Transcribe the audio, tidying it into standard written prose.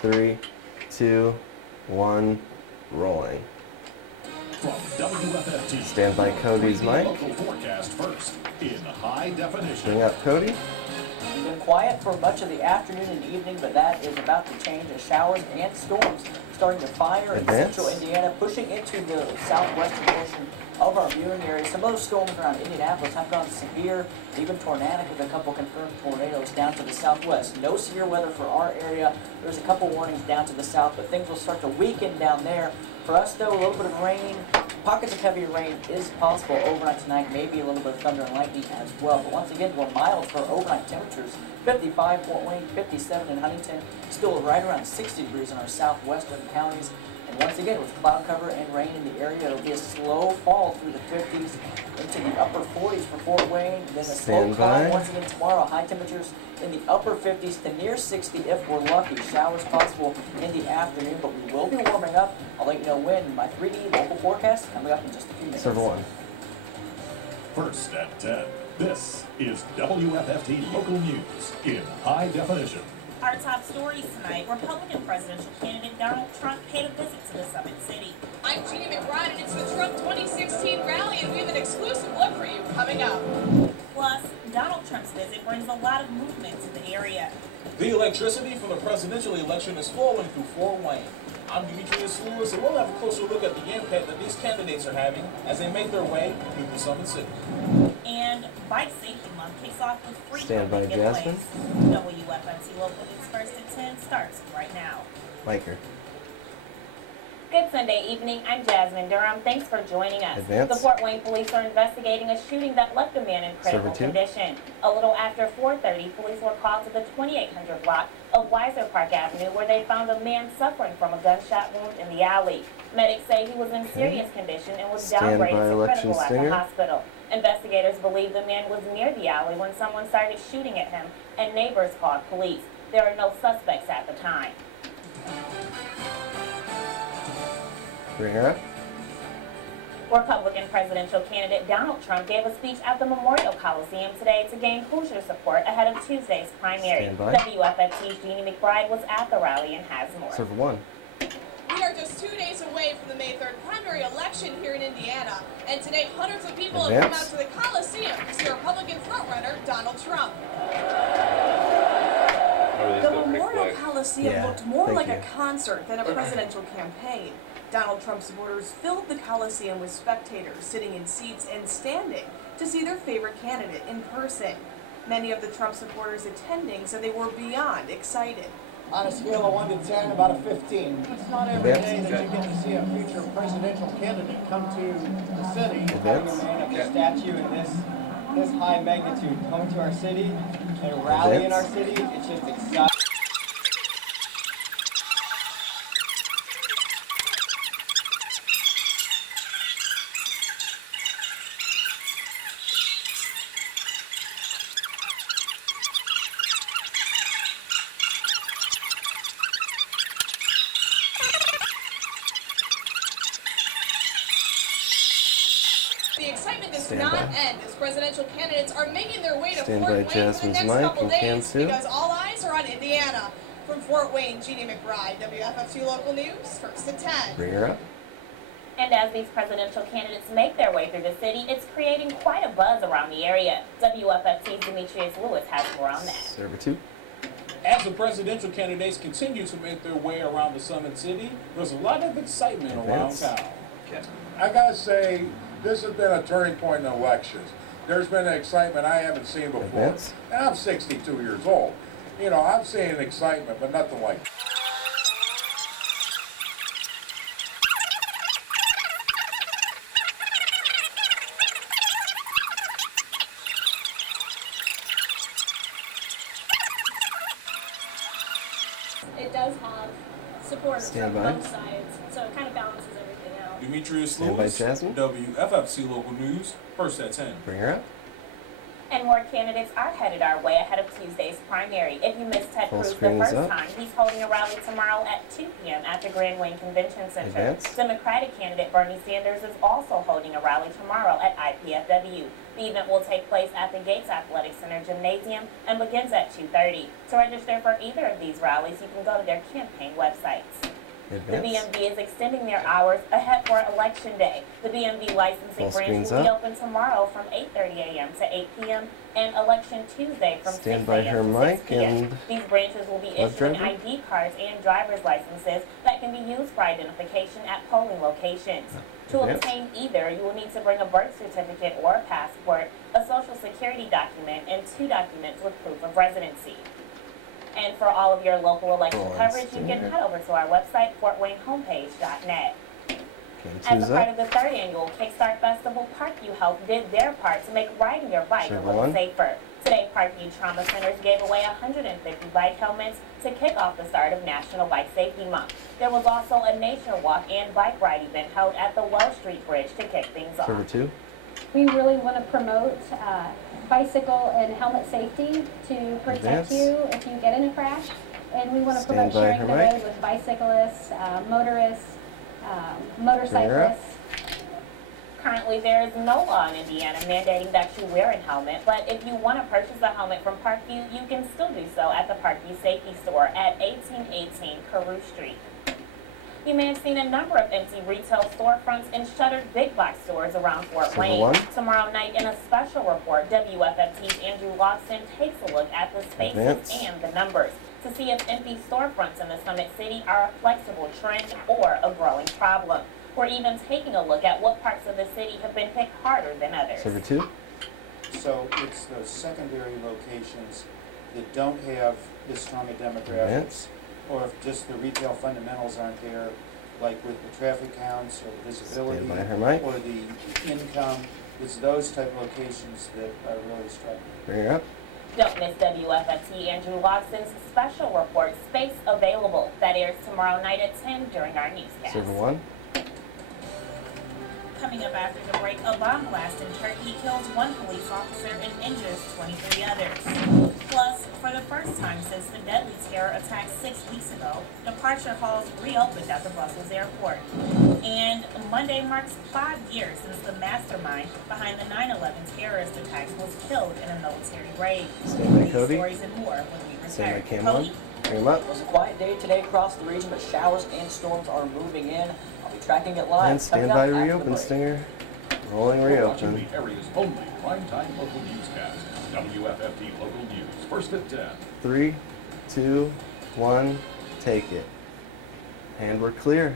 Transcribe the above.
3, 2, 1, rolling. From WFFT. Stand by Cody's mic. Local forecast first in high definition. Bring up Cody. Been quiet for much of the afternoon and evening, but that is about to change as showers and storms starting to fire in central Indiana, pushing into the southwestern portion of our viewing area. Some of those storms around Indianapolis have gone severe, even tornadic, with a couple confirmed tornadoes down to the southwest. No severe weather for our area. There's a couple warnings down to the south, but things will start to weaken down there. For us, though, a little bit of rain, pockets of heavier rain is possible overnight tonight, maybe a little bit of thunder and lightning as well. But once again, we're mild for overnight temperatures. 55 Fort Wayne, 57 in Huntington, still right around 60 degrees in our southwestern counties. And once again, with cloud cover and rain in the area, it'll be a slow fall through the 50s into the upper 40s for Fort Wayne. Then a slow climb once again tomorrow. High temperatures in the upper 50s to near 60 if we're lucky. Showers possible in the afternoon, but we will be warming up. I'll let you know when. My 3D local forecast coming up in just a few minutes. Server 1. First at 10. This is WFFT Local News in high definition. Our top stories tonight, Republican presidential candidate Donald Trump paid a visit to the Summit City. I'm Jeannie McBride, and it's the Trump 2016 rally, and we have an exclusive look for you coming up. Plus, Donald Trump's visit brings a lot of movement to the area. The electricity for the presidential election is flowing through Fort Wayne. I'm Demetrius Lewis, and we'll have a closer look at the impact that these candidates are having as they make their way through the Summit City. And Bike Safety Month kicks off with free Stand by, helmet Jasmine. giveaways. WFFT Local News First at 10 starts right now. Miker. Good Sunday evening. I'm Jasmine Durham. Thanks for joining us. The Fort Wayne police are investigating a shooting that left a man in critical condition. A little after 4:30, police were called to the 2800 block of Weiser Park Avenue, where they found a man suffering from a gunshot wound in the alley. Medics say he was in serious condition and was downgraded to critical at the hospital. Investigators believe the man was near the alley when someone started shooting at him, and neighbors called police. There are no suspects at the time. Bring her up. Republican presidential candidate Donald Trump gave a speech at the Memorial Coliseum today to gain Hoosier support ahead of Tuesday's primary. WFFT's Jeannie McBride was at the rally and has more. Server 1. We are just 2 days away from the May 3rd primary election here in Indiana, and today hundreds of people have come out to the Coliseum to see Republican frontrunner Donald Trump. The Memorial Coliseum looked more like a concert than a presidential campaign. Donald Trump supporters filled the Coliseum with spectators sitting in seats and standing to see their favorite candidate in person. Many of the Trump supporters attending said they were beyond excited. On a scale of 1 to 10, about a 15. It's not every day that you get to see a future presidential candidate come to the city. Having a man of this statue and this high magnitude come to our city and rally in our city, it's just exciting. The excitement does not end as presidential candidates are making their way to Fort Wayne Jasmine's in the next mic couple and days Cam because all eyes are on Indiana. From Fort Wayne, Jeannie McBride, WFFT Local News, first at 10. Bring her up. And as these presidential candidates make their way through the city, it's creating quite a buzz around the area. WFFT's Demetrius Lewis has more on that. Server 2. As the presidential candidates continue to make their way around the Summit City, there's a lot of excitement around town. I gotta say, this has been a turning point in elections. There's been an excitement I haven't seen before. And I'm 62 years old. You know, I'm seeing excitement, but nothing like it does have support from both sides, so it kind of balances everything out. Demetrius Lewis, WFFT Local News, first at 10. Bring her up. And more candidates are headed our way ahead of Tuesday's primary. If you missed Ted Cruz the screen is first up. time, he's holding a rally tomorrow at 2 p.m. at the Grand Wayne Convention Center. Advance. Democratic candidate Bernie Sanders is also holding a rally tomorrow at IPFW. The event will take place at the Gates Athletic Center Gymnasium and begins at 2:30. To register for either of these rallies, you can go to their campaign websites. The BMV is extending their hours ahead for Election Day. The BMV licensing branch will be open tomorrow from 8:30 a.m. to 8 p.m. and Election Tuesday from 6 a.m. to 6 p.m. These branches will be issuing ID cards and driver's licenses that can be used for identification at polling locations. To obtain either, you will need to bring a birth certificate or a passport, a social security document, and 2 documents with proof of residency. And for all of your local election coverage, you can head over to our website, fortwaynehomepage.net. As a part of the 3rd annual Kickstart Festival, Parkview Health did their part to make riding your bike a little safer. Today, Parkview Trauma Centers gave away 150 bike helmets to kick off the start of National Bike Safety Month. There was also a nature walk and bike ride event held at the Wells Street Bridge to kick things off. We really want to promote bicycle and helmet safety to protect you if you get in a crash. And we want to promote sharing the road with bicyclists, motorists, motorcyclists. Currently, there is no law in Indiana mandating that you wear a helmet, but if you want to purchase a helmet from Parkview, you can still do so at the Parkview Safety Store at 1818 Carew Street. You may have seen a number of empty retail storefronts and shuttered big box stores around Fort Wayne. Tomorrow night, in a special report, WFFT's Andrew Lawson takes a look at the spaces and the numbers to see if empty storefronts in the Summit City are a flexible trend or a growing problem. We're even taking a look at what parts of the city have been hit harder than others. So it's those secondary locations that don't have as strong a demographics, or if just the retail fundamentals aren't there, like with the traffic counts or the visibility or the income. It's those type of locations that are really struggling. Don't miss WFFT Andrew Lawson's special report, Space Available, that airs tomorrow night at 10 during our newscast. Coming up after the break, a bomb blast in Turkey kills 1 police officer and injures 23 others. Plus, for the first time since the deadly terror attack 6 weeks ago, departure halls reopened at the Brussels airport. And Monday marks 5 years since the mastermind behind the 9/11 terrorist attacks was killed in a military raid. These stories and more when we return. Cody? It was a quiet day today across the region, but showers and storms are moving in. I'll be tracking it live. And standby reopen, Stinger. Rolling reopen. The area's only primetime local newscast. WFFT Local News, first at 10. 3, 2, 1, take it. And we're clear.